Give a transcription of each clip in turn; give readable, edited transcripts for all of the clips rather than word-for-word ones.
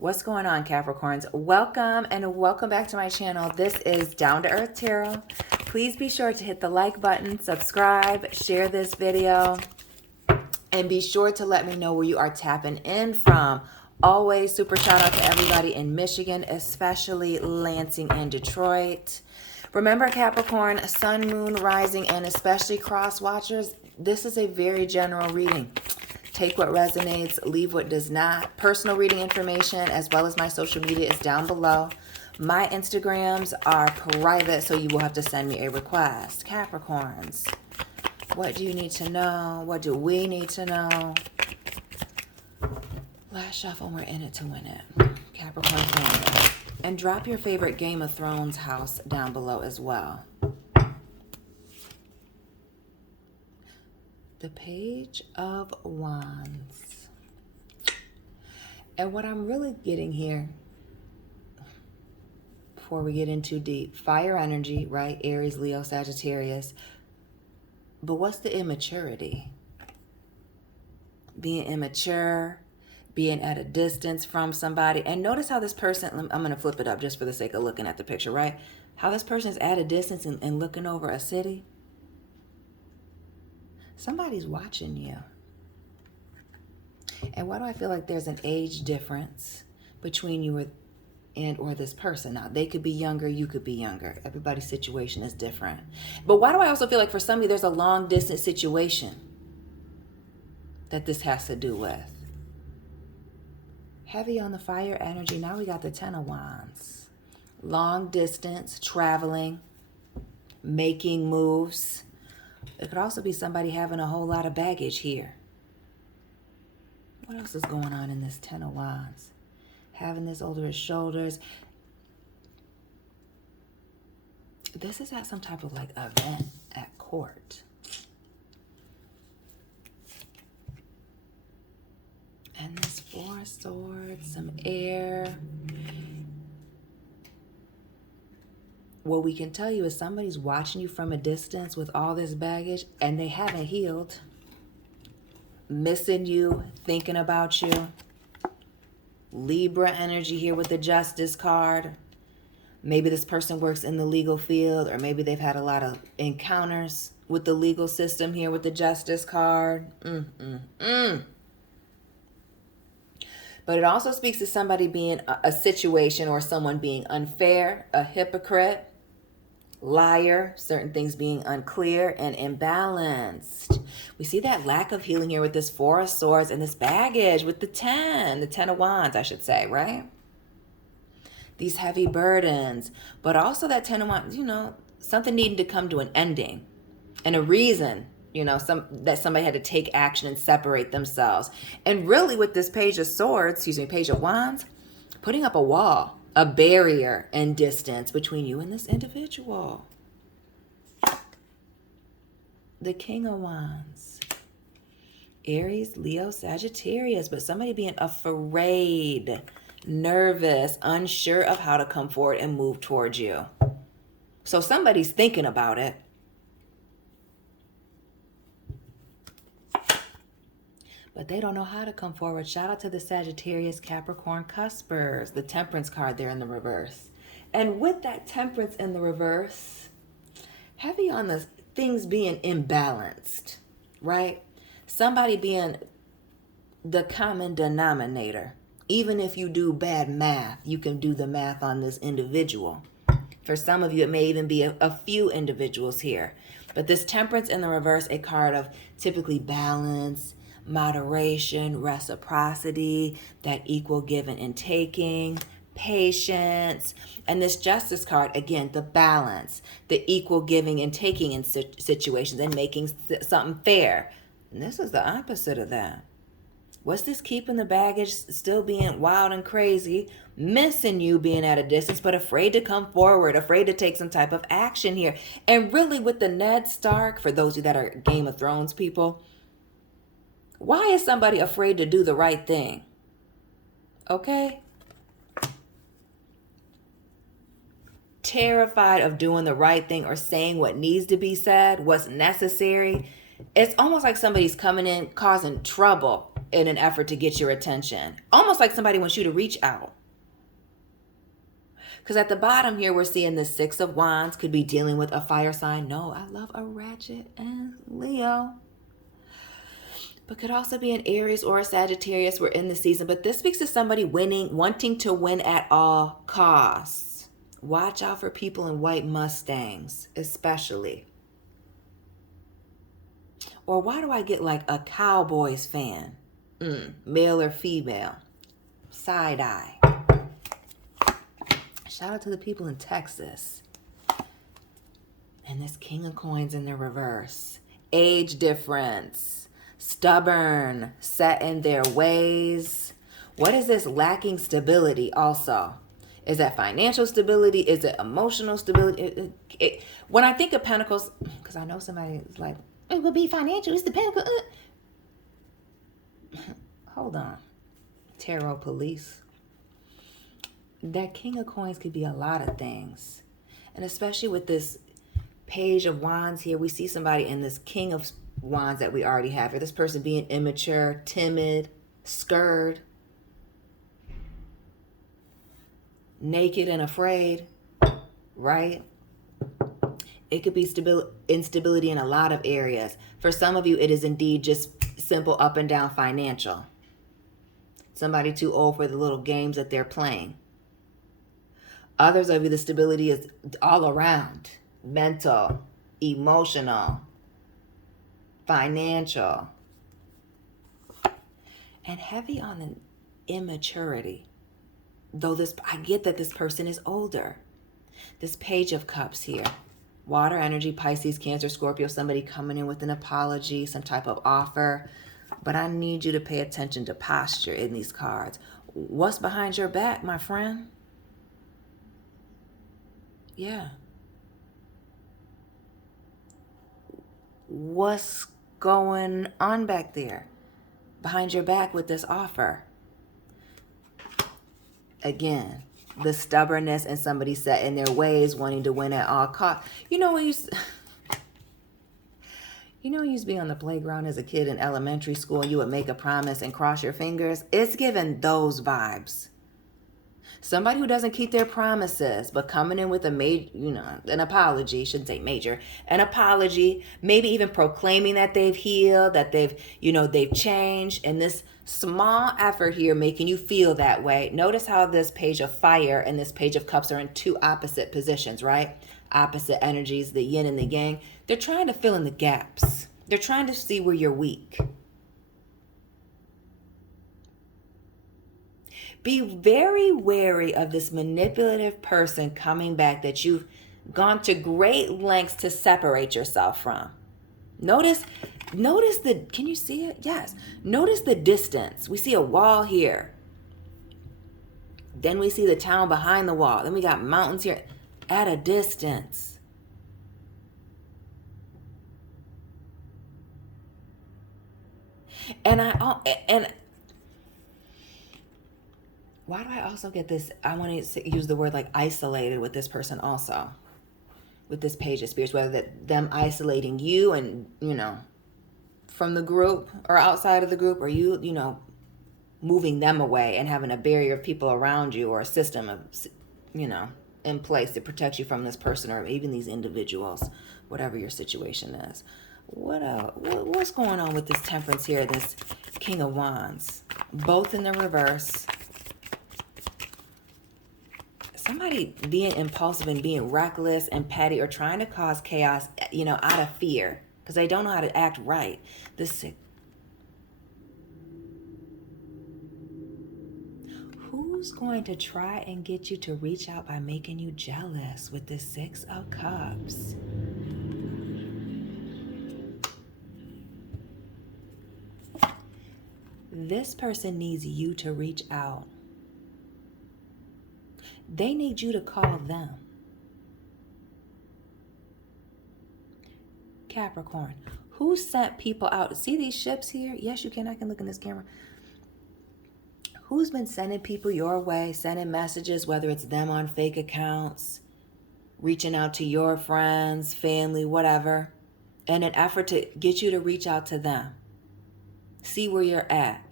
What's going on, Capricorns? Welcome and welcome back to my channel. This is Down to Earth Tarot. Please be sure to hit the like button, subscribe, share this video, and be sure to let me know where you are tapping in from. Always super shout out to everybody in Michigan, especially Lansing and Detroit. Remember, Capricorn, Sun, Moon, Rising, and especially cross watchers, this is a very general reading. Take what resonates, leave what does not. Personal reading information as well as my social media is down below. My Instagrams are private, so you will have to send me a request. Capricorns, what do you need to know? What do we need to know? Last shuffle, we're in it to win it. Capricorns, win it. And drop your favorite Game of Thrones house down below as well. The Page of Wands. And what I'm really getting here, before we get in too deep, fire energy, right? Aries, Leo, Sagittarius. But what's the immaturity? Being immature, being at a distance from somebody. And notice how this person, I'm going to flip it up just for the sake of looking at the picture, right? How this person is at a distance and looking over a city. Somebody's watching you. And why do I feel like there's an age difference between you or this person? Now, they could be younger, you could be younger. Everybody's situation is different. But why do I also feel like for somebody there's a long distance situation that this has to do with? Heavy on the fire energy. Now we got the Ten of Wands. Long distance, traveling, making moves. It could also be somebody having a whole lot of baggage here. What else is going on in this Ten of Wands? Having this over his shoulders. This is at some type of like event at court. And this Four of Swords, some air. What we can tell you is somebody's watching you from a distance with all this baggage and they haven't healed. Missing you, thinking about you. Libra energy here with the Justice card. Maybe this person works in the legal field, or maybe they've had a lot of encounters with the legal system here with the Justice card. But it also speaks to somebody being a situation or someone being unfair, a hypocrite, liar, certain things being unclear and imbalanced. We see that lack of healing here with this Four of Swords and this baggage with the Ten of Wands, I should say, right? These heavy burdens, but also that Ten of Wands, something needing to come to an ending and a reason, that somebody had to take action and separate themselves. And really with this Page of Wands, putting up a wall, a barrier and distance between you and this individual. The King of Wands. Aries, Leo, Sagittarius, but somebody being afraid, nervous, unsure of how to come forward and move towards you. So somebody's thinking about it. But they don't know how to come forward. Shout out to the Sagittarius, Capricorn, Cuspers. The Temperance card there in the reverse. And with that Temperance in the reverse, heavy on the things being imbalanced, right? Somebody being the common denominator. Even if you do bad math, you can do the math on this individual. For some of you, it may even be a few individuals here. But this Temperance in the reverse, a card of typically balance, moderation, reciprocity, that equal giving and taking, patience. And this Justice card, again, the balance, the equal giving and taking in situations and making something fair. And this is the opposite of that. What's this keeping the baggage, still being wild and crazy, missing you being at a distance, but afraid to come forward, afraid to take some type of action here. And really with the Ned Stark, for those of you that are Game of Thrones people, why is somebody afraid to do the right thing? Okay? Terrified of doing the right thing or saying what needs to be said, what's necessary. It's almost like somebody's coming in causing trouble in an effort to get your attention. Almost like somebody wants you to reach out. Because at the bottom here, we're seeing the Six of Wands. Could be dealing with a fire sign. No, I love a Ratchet and Leo. But could also be an Aries or a Sagittarius. We're in the season. But this speaks to somebody winning, wanting to win at all costs. Watch out for people in white Mustangs, especially. Or why do I get like a Cowboys fan? Male or female? Side eye. Shout out to the people in Texas. And this King of Coins in the reverse. Age difference. Stubborn. Set in their ways. What is this lacking stability also? Is that financial stability? Is it emotional stability? When I think of Pentacles, because I know somebody is like, it will be financial. It's the Pentacle. Hold on. Tarot police. That King of Coins could be a lot of things. And especially with this Page of Wands here, we see somebody in this King of Wands that we already have here. This person being immature, timid, scared, naked and afraid, right? It could be instability in a lot of areas. For some of you, it is indeed just simple up and down financial. Somebody too old for the little games that they're playing. Others of you, the stability is all around. Mental, emotional, financial. And heavy on the immaturity. Though I get that this person is older. This Page of Cups here. Water energy, Pisces, Cancer, Scorpio. Somebody coming in with an apology, some type of offer. But I need you to pay attention to posture in these cards. What's behind your back, my friend? Yeah. What's going on back there? Behind your back with this offer? Again, the stubbornness and somebody set in their ways, wanting to win at all costs. You know when you used to be on the playground as a kid in elementary school and you would make a promise and cross your fingers? It's giving those vibes. Somebody who doesn't keep their promises, but coming in with an apology, shouldn't say major, an apology, maybe even proclaiming that they've healed, that they've changed, and this small effort here making you feel that way. Notice how this Page of Fire and this Page of Cups are in two opposite positions, right? Opposite energies, the yin and the yang. They're trying to fill in the gaps. They're trying to see where you're weak. Be very wary of this manipulative person coming back that you've gone to great lengths to separate yourself from. Notice can you see it? Yes. Notice the distance. We see a wall here. Then we see the town behind the wall. Then we got mountains here at a distance. And why do I also get this? I want to use the word like isolated with this person also. With this Page of Spears, whether them isolating you and, from the group or outside of the group, or you moving them away and having a barrier of people around you or a system of, in place to protect you from this person or even these individuals, whatever your situation is. What's going on with this Temperance here, this King of Wands? Both in the reverse. Somebody being impulsive and being reckless and petty or trying to cause chaos, out of fear because they don't know how to act right. Who's going to try and get you to reach out by making you jealous with the Six of Cups? This person needs you to reach out. They need you to call them. Capricorn, who sent people out? See these ships here? Yes, you can. I can look in this camera. Who's been sending people your way, sending messages, whether it's them on fake accounts, reaching out to your friends, family, whatever, in an effort to get you to reach out to them? See where you're at.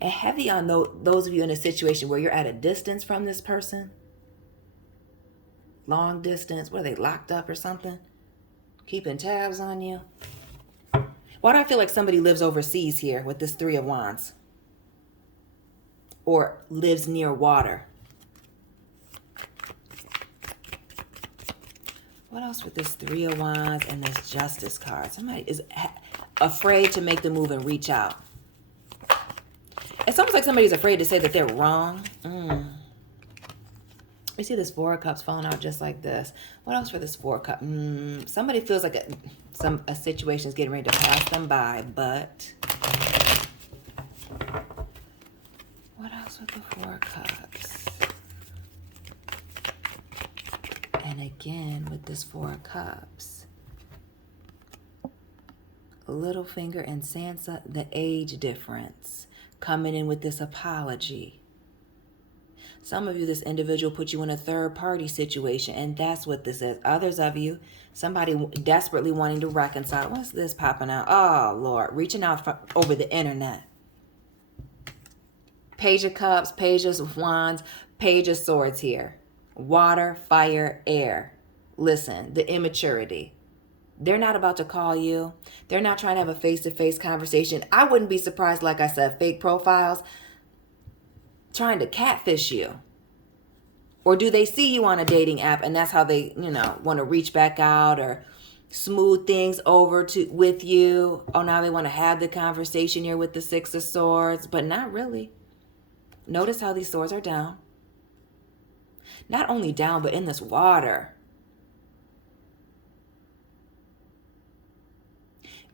And heavy on those of you in a situation where you're at a distance from this person. Long distance. What, are they locked up or something? Keeping tabs on you. Why do I feel like somebody lives overseas here with this Three of Wands? Or lives near water? What else with this Three of Wands and this Justice card? Somebody is afraid to make the move and reach out. It's almost like somebody's afraid to say that they're wrong. We see this Four of Cups falling out just like this. What else for this Four of Cups? Somebody feels like a situation is getting ready to pass them by, but what else with the Four of Cups? And again with this Four of Cups. Littlefinger and Sansa, the age difference. Coming in with this apology. Some of you, this individual put you in a third party situation, and that's what this is. Others of you, somebody desperately wanting to reconcile. What's this popping out? Oh, Lord. Reaching out over the internet. Page of Cups, Page of Wands, Page of Swords here. Water, fire, air. Listen, the immaturity. They're not about to call you. They're not trying to have a face-to-face conversation. I wouldn't be surprised, like I said, fake profiles trying to catfish you. Or do they see you on a dating app and that's how they, want to reach back out or smooth things over with you? Oh, now they want to have the conversation here with the Six of Swords, but not really. Notice how these swords are down. Not only down, but in this water.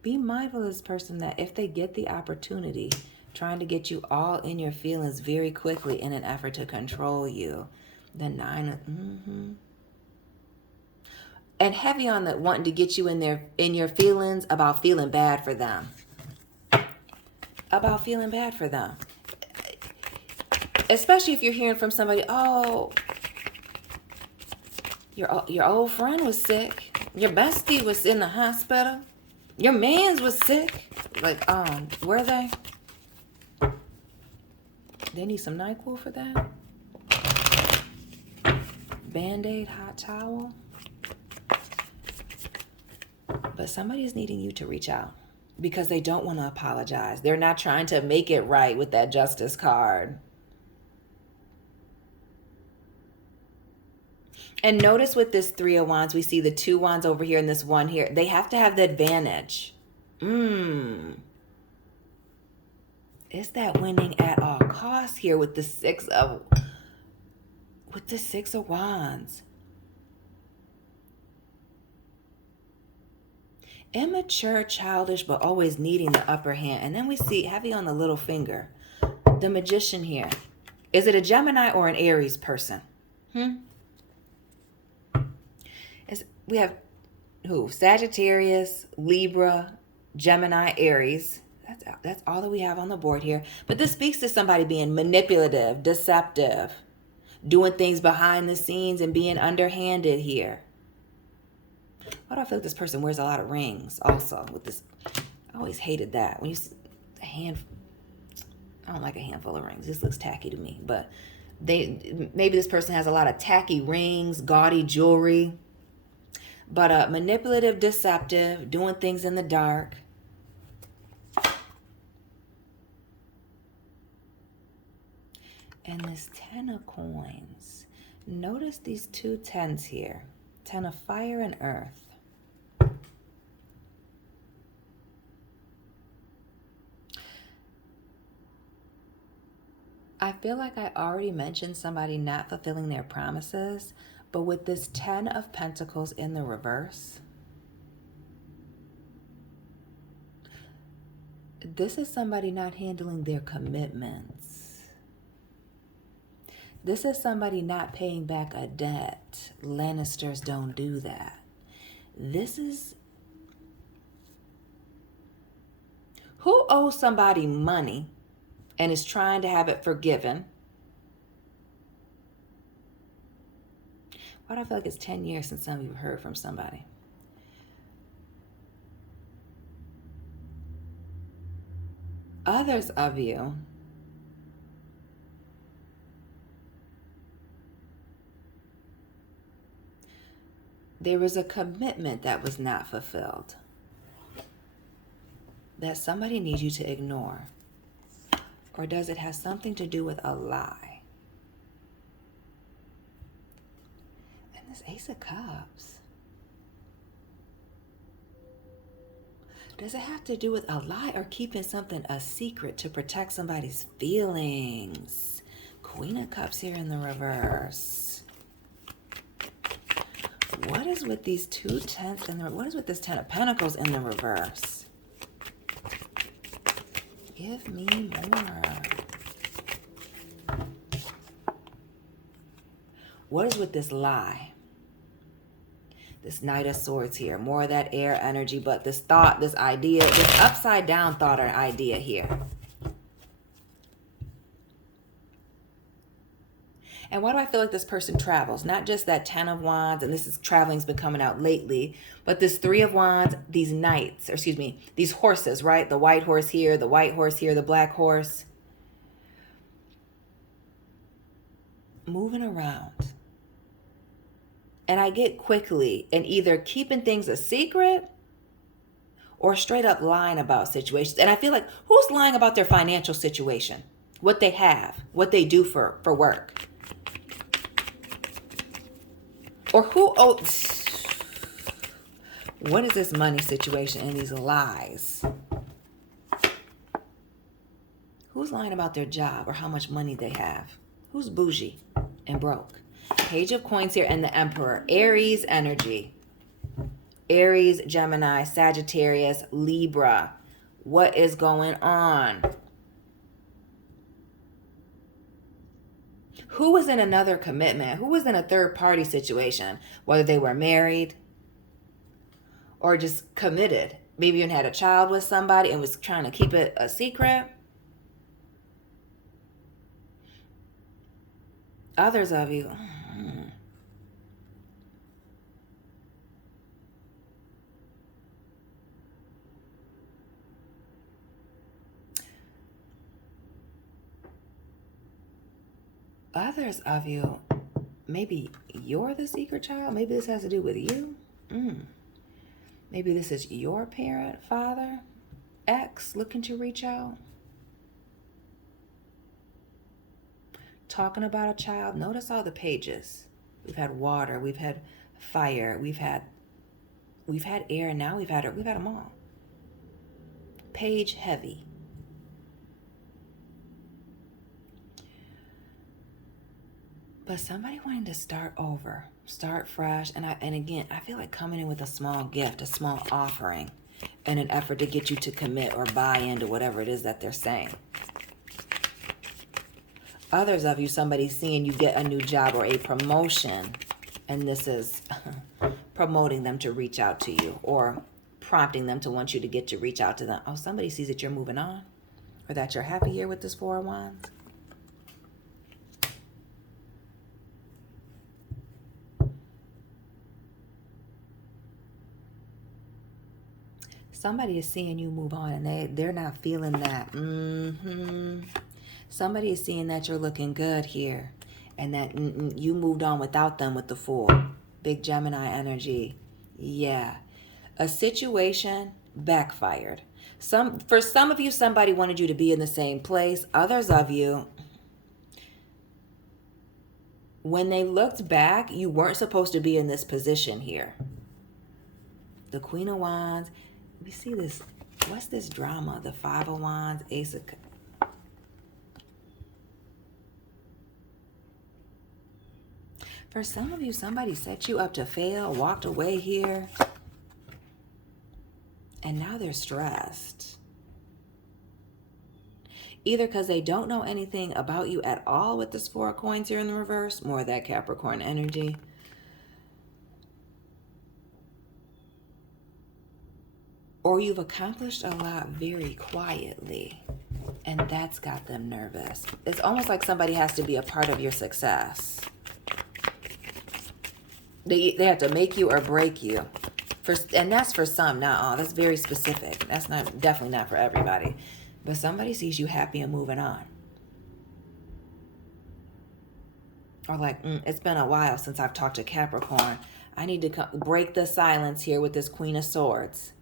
Be mindful of this person that if they get the opportunity, trying to get you all in your feelings very quickly in an effort to control you. The Nine of... And heavy on the wanting to get you in your feelings about feeling bad for them. About feeling bad for them. Especially if you're hearing from somebody, oh, your old friend was sick. Your bestie was in the hospital. Your mans was sick. Like, were they? They need some NyQuil for that. Band-Aid, hot towel. But somebody's needing you to reach out because they don't want to apologize. They're not trying to make it right with that Justice card. And notice with this Three of Wands, we see the two wands over here and this one here. They have to have the advantage. Is that winning at all costs here with the Six of Wands? Immature, childish, but always needing the upper hand. And then we see heavy on the little finger. The Magician here. Is it a Gemini or an Aries person? We have who? Sagittarius, Libra, Gemini, Aries. That's all that we have on the board here. But this speaks to somebody being manipulative, deceptive, doing things behind the scenes and being underhanded here. Why do I feel like this person wears a lot of rings also with this? I always hated that. When you see I don't like a handful of rings. This looks tacky to me. But maybe this person has a lot of tacky rings, gaudy jewelry. But manipulative, deceptive, doing things in the dark. And this 10 of coins. Notice these two tens here. 10 of fire and earth. I feel like I already mentioned somebody not fulfilling their promises. But with this 10 of Pentacles in the reverse, this is somebody not handling their commitments. This is somebody not paying back a debt. Lannisters don't do that. This is who owes somebody money and is trying to have it forgiven. Why do I feel like it's 10 years since some of you heard from somebody? Others of you there was a commitment that was not fulfilled, that somebody needs you to ignore? Or does it have something to do with a lie? And this Ace of Cups. Does it have to do with a lie or keeping something a secret to protect somebody's feelings? Queen of Cups here in the reverse. What is with these 2 tenths and what is with this 10 of Pentacles in the reverse? Give me more. What is with this lie? This Knight of Swords here. More of that air energy, but this thought, this idea, this upside down thought or idea here. And why do I feel like this person travels? Not just that 10 of Wands, and this is traveling's been coming out lately, but this 3 of Wands, these knights, or excuse me, these horses, right? The white horse here, the white horse here, the black horse. Moving around. And I get quickly in either keeping things a secret or straight up lying about situations. And I feel like, who's lying about their financial situation? What they have, what they do for work. Or who owes, what is this money situation and these lies? Who's lying about their job or how much money they have? Who's bougie and broke? Page of Coins here and the Emperor. Aries energy. Aries, Gemini, Sagittarius, Libra. What is going on? Who was in another commitment? Who was in a third party situation? Whether they were married or just committed. Maybe even had a child with somebody and was trying to keep it a secret. Others of you. Others of you, maybe you're the secret child. Maybe this has to do with you. Maybe this is your parent, father, ex looking to reach out. Talking about a child. Notice all the pages. We've had water, we've had fire, we've had air, and now we've had them all. Page heavy. But somebody wanting to start over, start fresh, and again, I feel like coming in with a small gift, a small offering, in an effort to get you to commit or buy into whatever it is that they're saying. Others of you, somebody's seeing you get a new job or a promotion, and this is promoting them to reach out to you or prompting them to want you to reach out to them. Oh, somebody sees that you're moving on or that you're happy here with this 4 of Wands. Somebody is seeing you move on and they're not feeling that. Somebody is seeing that you're looking good here and that you moved on without them with the Fool. Big Gemini energy. Yeah. A situation backfired. For some of you, somebody wanted you to be in the same place. Others of you, when they looked back, you weren't supposed to be in this position here. The Queen of Wands. We see this. What's this drama? The 5 of Wands, Ace of Cups. For some of you, somebody set you up to fail, walked away here, and now they're stressed. Either because they don't know anything about you at all with this 4 of Coins here in the reverse, more of that Capricorn energy, or you've accomplished a lot very quietly, and that's got them nervous. It's almost like somebody has to be a part of your success. They have to make you or break you. And that's for some, not all. That's very specific. That's definitely not for everybody. But somebody sees you happy and moving on. Or like, it's been a while since I've talked to Capricorn. I need to break the silence here with this Queen of Swords.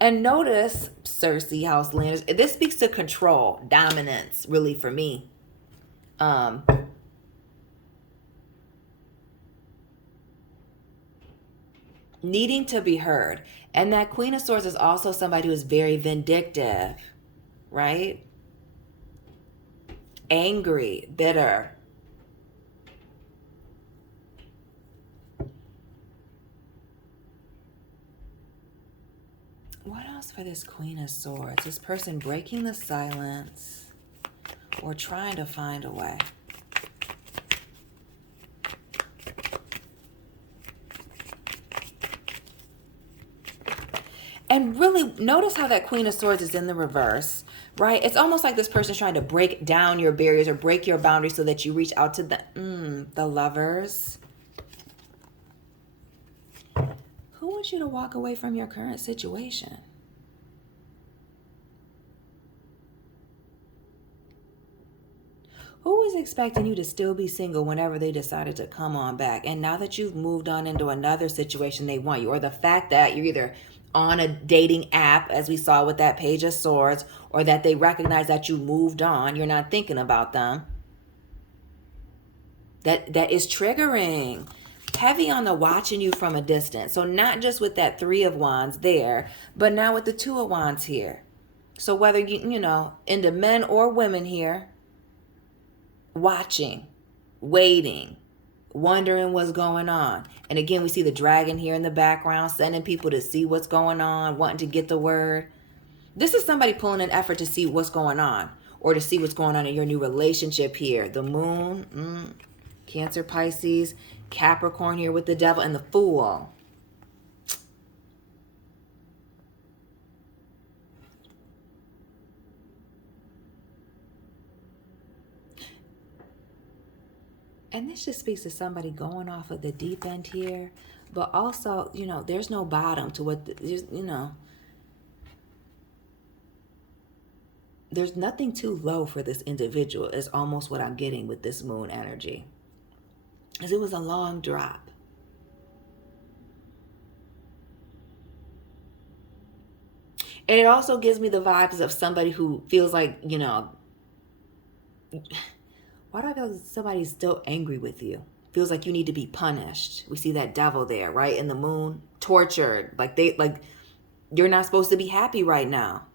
And notice, Cersei House Landers, this speaks to control, dominance, really, for me. Needing to be heard. And that Queen of Swords is also somebody who is very vindictive, right? Angry, bitter. What else for this Queen of Swords? This person breaking the silence or trying to find a way. And really, notice how that Queen of Swords is in the reverse, right? It's almost like this person's trying to break down your barriers or break your boundaries so that you reach out to the Lovers. Who wants you to walk away from your current situation? Who is expecting you to still be single whenever they decided to come on back? And now that you've moved on into another situation, they want you. Or the fact that you're either on a dating app, as we saw with that Page of Swords, or that they recognize that you moved on, you're not thinking about them. That is triggering. Heavy on the watching you from a distance. So not just with that Three of Wands there, but now with the Two of Wands here. So whether you know, into men or women here, watching, waiting, wondering what's going on. And again, we see the dragon here in the background, sending people to see what's going on, wanting to get the word. This is somebody pulling an effort to see what's going on, or to see what's going on in your new relationship here. The Moon, Cancer, Pisces, Capricorn here with the Devil and the Fool. And this just speaks to somebody going off of the deep end here. But also, you know, there's no bottom to what, you know. There's nothing too low for this individual is almost what I'm getting with this Moon energy. Because it was a long drop. And it also gives me the vibes of somebody who feels like, you know, why do I feel like somebody's still angry with you? Feels like you need to be punished. We see that Devil there, right? In the Moon, tortured. Like you're not supposed to be happy right now.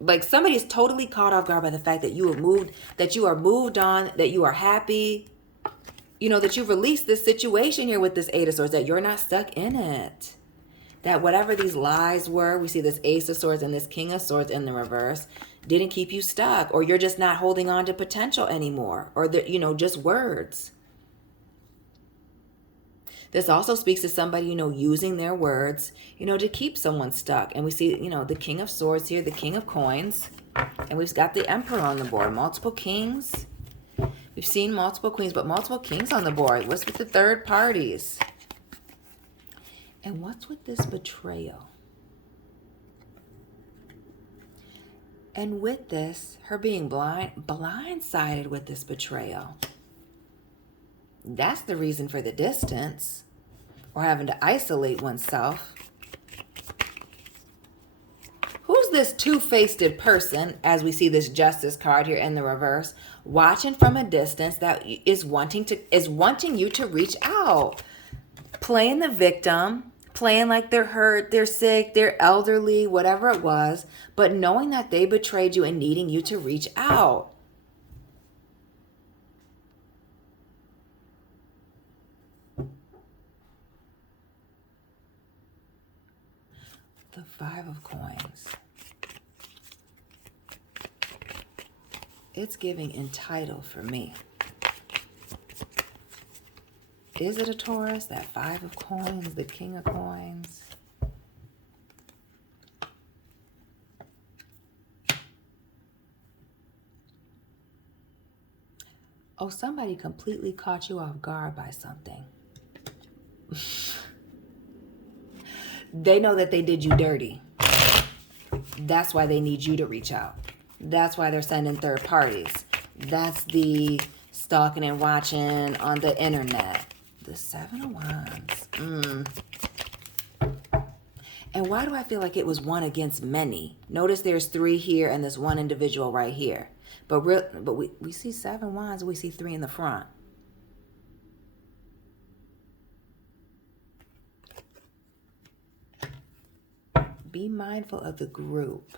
Like somebody's totally caught off guard by the fact that you have moved, that you are moved on, that you are happy. You know, that you've released this situation here with this Eight of Swords, that you're not stuck in it. That whatever these lies were, we see this Ace of Swords and this King of Swords in the reverse, didn't keep you stuck, or you're just not holding on to potential anymore, or you know, just words. This also speaks to somebody, you know, using their words, you know, to keep someone stuck. And we see, you know, the King of Swords here, the King of Coins, and we've got the Emperor on the board, multiple kings. We've seen multiple queens, but multiple kings on the board. What's with the third parties? And what's with this betrayal? And with this, her being blindsided with this betrayal. That's the reason for the distance, or having to isolate oneself. Who's this two-faced person, as we see this Justice card here in the reverse, watching from a distance, that is wanting you to reach out, playing the victim, playing like they're hurt, they're sick, they're elderly, whatever it was, but knowing that they betrayed you and needing you to reach out. The Five of Coins. It's giving entitled for me. Is it a Taurus? That Five of Coins, the King of Coins. Oh, somebody completely caught you off guard by something. They know that they did you dirty. That's why they need you to reach out. That's why they're sending third parties. That's the stalking and watching on the internet. The Seven of Wands. And why do I feel like it was one against many? Notice there's 3 here and this one individual right here. But we see 7 wands, we see 3 in the front. Be mindful of the group.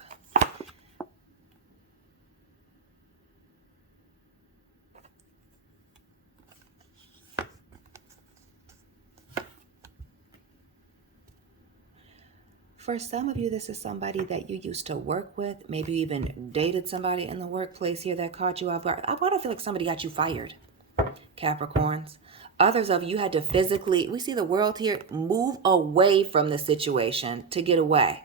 For some of you, this is somebody that you used to work with, maybe even dated somebody in the workplace here that caught you off guard. I want to feel like somebody got you fired, Capricorns. Others of you had to physically, we see the world here, move away from the situation to get away.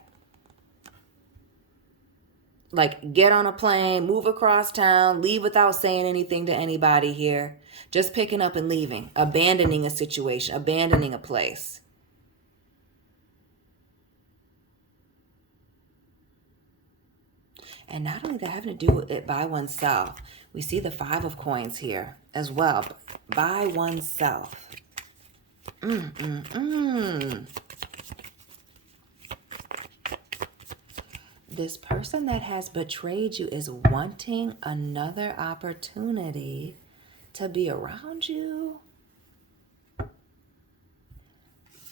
Like get on a plane, move across town, leave without saying anything to anybody here. Just picking up and leaving, abandoning a situation, abandoning a place. And not only that, having to do it by oneself. We see the 5 of coins here as well. By oneself. This person that has betrayed you is wanting another opportunity to be around you.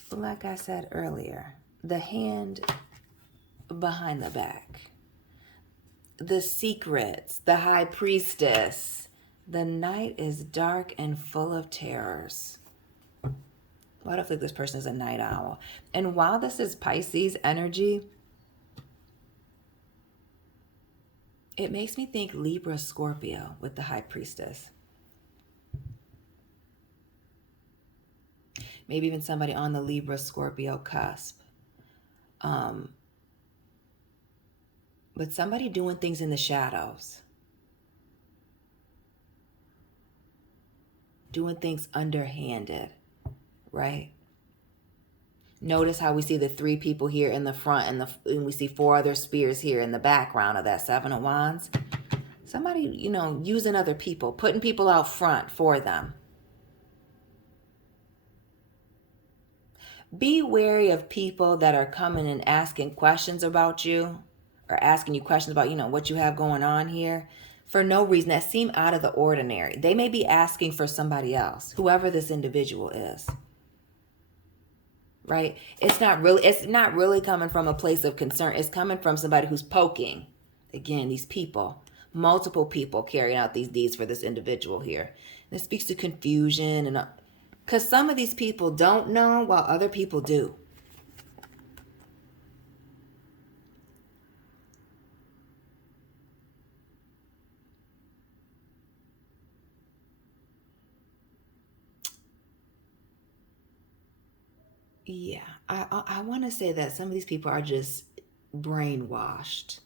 Like I said earlier, the hand behind the back. The secrets, the high priestess. The night is dark and full of terrors. Why do I think this person is a night owl? And while this is Pisces energy, it makes me think Libra, Scorpio with the high priestess. Maybe even somebody on the Libra, Scorpio cusp. But somebody doing things in the shadows. Doing things underhanded, right? Notice how we see the 3 people here in the front and we see 4 other spears here in the background of that 7 of wands. Somebody, using other people, putting people out front for them. Be wary of people that are coming and asking questions about you. Or asking you questions about, what you have going on here for no reason that seem out of the ordinary. They may be asking for somebody else, whoever this individual is. Right? It's not really coming from a place of concern. It's coming from somebody who's poking. Again, these people, multiple people carrying out these deeds for this individual here. And it speaks to confusion and because some of these people don't know while other people do. Yeah, I want to say that some of these people are just brainwashed.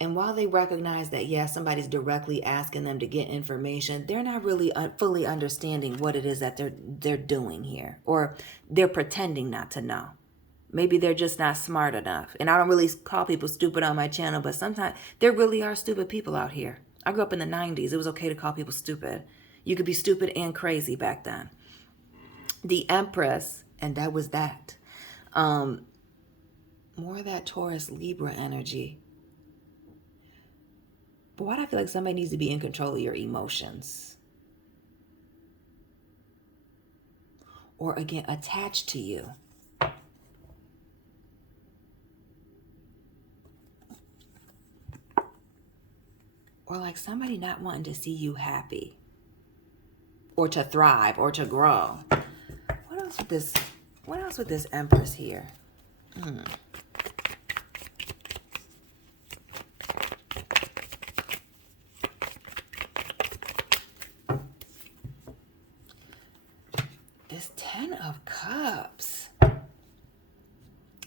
And while they recognize that, yeah, somebody's directly asking them to get information, they're not really fully understanding what it is that they're doing here. Or they're pretending not to know. Maybe they're just not smart enough. And I don't really call people stupid on my channel, but sometimes there really are stupid people out here. I grew up in the 90s. It was okay to call people stupid. You could be stupid and crazy back then. The Empress... and that was that. More of that Taurus, Libra energy. But why do I feel like somebody needs to be in control of your emotions? Or again, attached to you. Or like somebody not wanting to see you happy. Or to thrive or to grow. What else with this Empress here? This 10 of Cups.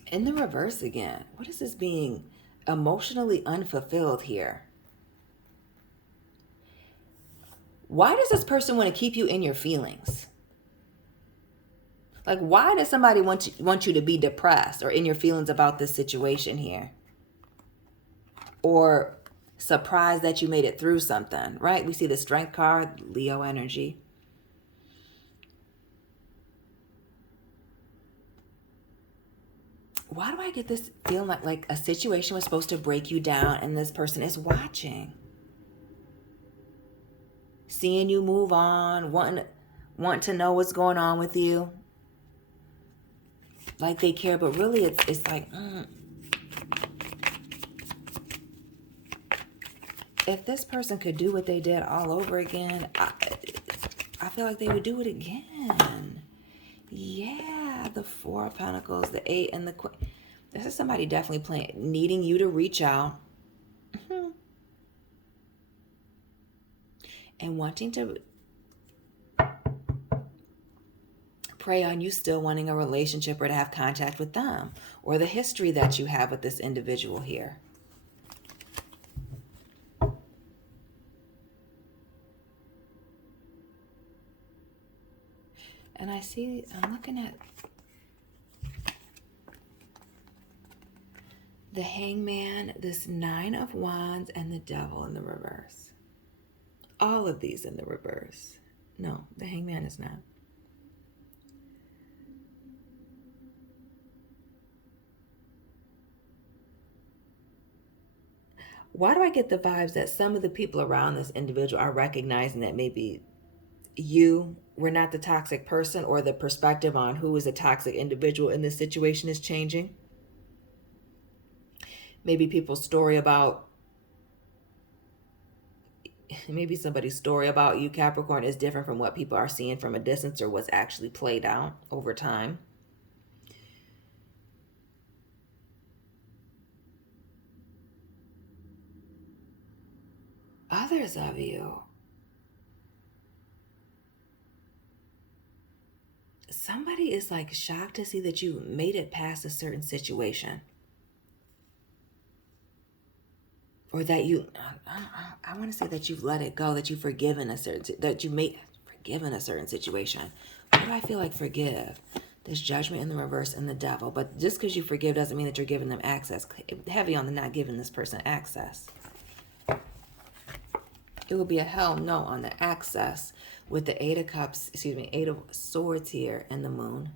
In the reverse again. What is this being emotionally unfulfilled here? Why does this person want to keep you in your feelings? Like, why does somebody want you to be depressed or in your feelings about this situation here? Or surprised that you made it through something, right? We see the Strength card, Leo energy. why do I get this feeling like a situation was supposed to break you down and this person is watching? Seeing you move on, wanting to know what's going on with you. Like they care, but really it's like, if this person could do what they did all over again, I feel like they would do it again. Yeah, the Four of Pentacles, the Eight, and the Queen. This is somebody definitely needing you to reach out. And wanting to prey on you still wanting a relationship or to have contact with them. Or the history that you have with this individual here. And I'm looking at the Hangman, this Nine of Wands, and the Devil in the reverse. All of these in the reverse. No, the Hangman is not. Why do I get the vibes that some of the people around this individual are recognizing that maybe you were not the toxic person, or the perspective on who is a toxic individual in this situation is changing? Maybe people's story about, maybe somebody's story about you, Capricorn, is different from what people are seeing from a distance or what's actually played out over time. Others of you, somebody is like shocked to see that you made it past a certain situation. Or that I want to say that you've let it go, that you've forgiven forgiven a certain situation. What do I feel like forgive? There's Judgment in the reverse and the Devil. But just because you forgive doesn't mean that you're giving them access. Heavy on the not giving this person access. It would be a hell no on the access with the Eight of Swords here and the Moon.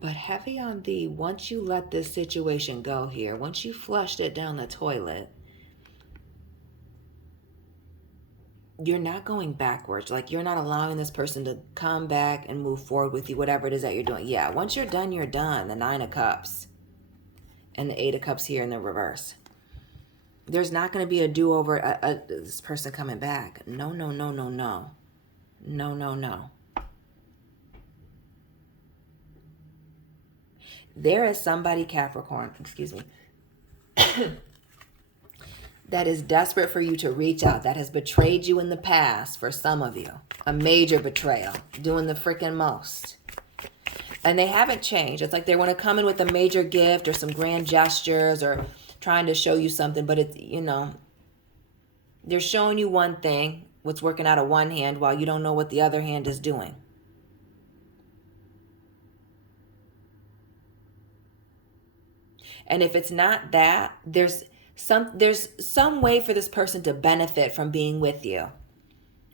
But heavy on the, once you let this situation go here, once you flushed it down the toilet, you're not going backwards. Like, you're not allowing this person to come back and move forward with you, whatever it is that you're doing. Yeah, once you're done, you're done. The Nine of Cups and the Eight of Cups here in the reverse. There's not going to be a do-over, this person coming back. No, no, no, no, no. No, no, no. There is somebody, Capricorn, that is desperate for you to reach out, that has betrayed you in the past for some of you. A major betrayal, doing the freaking most. And they haven't changed. It's like they want to come in with a major gift or some grand gestures or trying to show you something, but it's, they're showing you one thing, what's working out of one hand, while you don't know what the other hand is doing. And if it's not that, there's some way for this person to benefit from being with you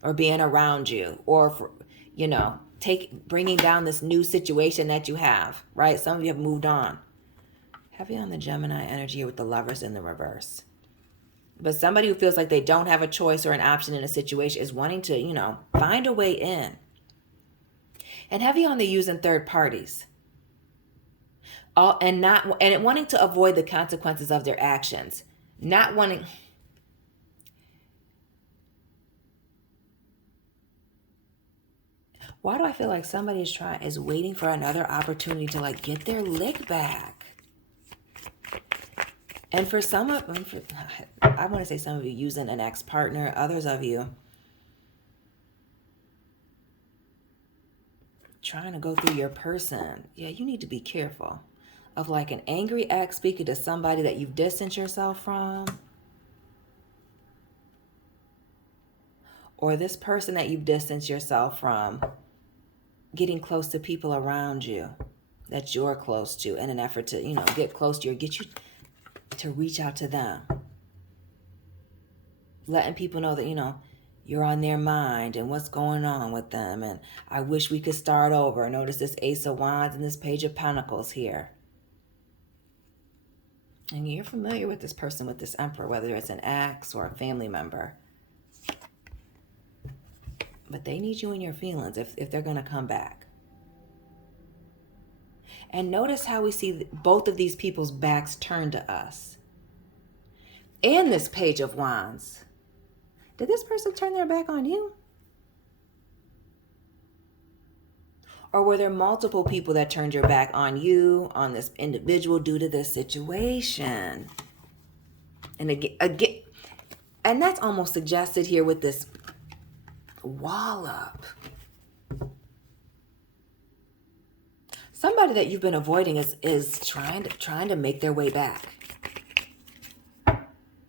or being around you, or for, bringing down this new situation that you have, right? Some of you have moved on. Heavy on the Gemini energy with the Lovers in the reverse. But somebody who feels like they don't have a choice or an option in a situation is wanting to, find a way in. And heavy on the using third parties. And wanting to avoid the consequences of their actions. Not wanting... Why do I feel like somebody is waiting for another opportunity to get their lick back? And for some of them, I want to say some of you using an ex-partner, others of you trying to go through your person. Yeah, you need to be careful of an angry ex speaking to somebody that you've distanced yourself from. Or this person that you've distanced yourself from getting close to people around you that you're close to in an effort to, get close to you, get you to reach out to them. letting people know that, you know, you're on their mind and what's going on with them. And I wish we could start over. Notice this Ace of Wands and this Page of Pentacles here. And you're familiar with this person, with this Emperor, whether it's an ex or a family member. But they need you in your feelings if they're going to come back. And notice how we see both of these people's backs turned to us. And this Page of Wands. Did this person turn their back on you? Or were there multiple people that turned your back on you, on this individual, due to this situation? And again, and that's almost suggested here with this wallop. Somebody that you've been avoiding is trying to make their way back.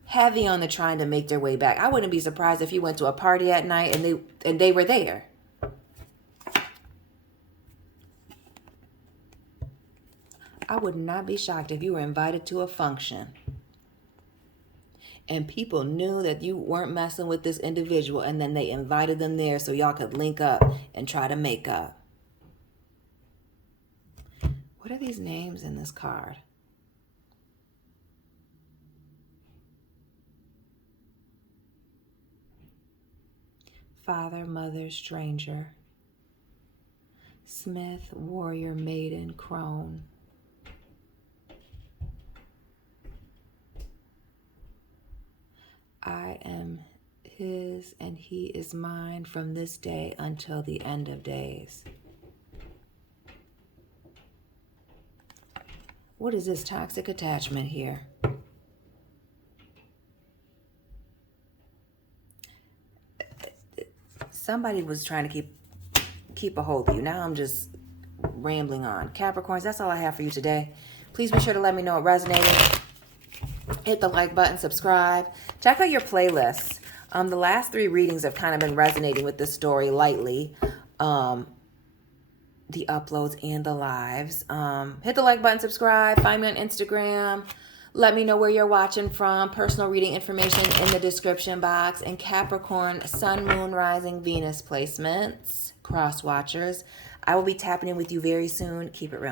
Heavy on the trying to make their way back. I wouldn't be surprised if you went to a party at night and they were there. I would not be shocked if you were invited to a function and people knew that you weren't messing with this individual, and then they invited them there so y'all could link up and try to make up. What are these names in this card? Father, mother, stranger. Smith, warrior, maiden, crone. I am his and he is mine from this day until the end of days. What is this toxic attachment here? Somebody was trying to keep a hold of you. Now I'm just rambling on. Capricorns, that's all I have for you today. Please be sure to let me know it resonated. Hit the like button, subscribe. Check out your playlists. The last 3 readings have kind of been resonating with this story lightly. The uploads and the lives. Hit the like button, subscribe. Find me on Instagram. Let me know where you're watching from. Personal reading information in the description box. And Capricorn, Sun, Moon, Rising, Venus placements. Cross watchers. I will be tapping in with you very soon. Keep it real.